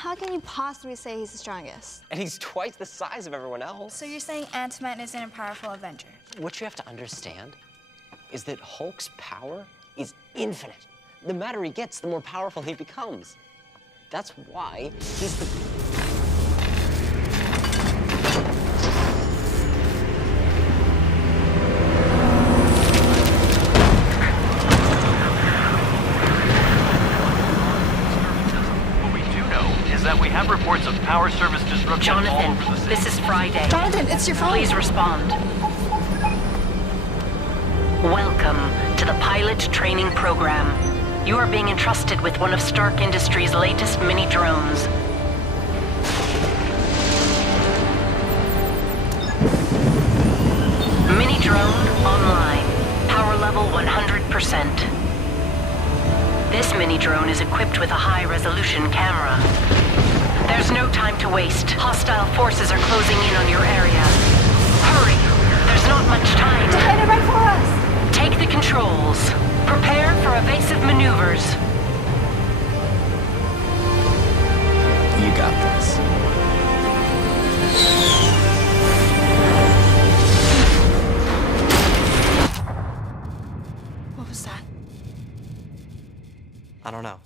How can you possibly say he's the strongest? And he's twice the size of everyone else. So you're saying Ant-Man isn't a powerful Avenger? What you have to understand is that Hulk's power is infinite. The madder he gets, the more powerful he becomes. That's why he's the... What we do know is that we have reports of power service disruption all over the Jonathan, city. this is Friday. Jonathan, it's your phone. Please respond. Welcome to the pilot training program. You are being entrusted with one of Stark Industries' latest mini drones. Mini drone online. Power level 100%. This mini drone is equipped with a high-resolution camera. There's no time to waste. Hostile forces are closing in on your area. Hurry! There's not much time. They're headed right for us. Take the controls. Prepare for evasive maneuvers. You got this. What was that? I don't know.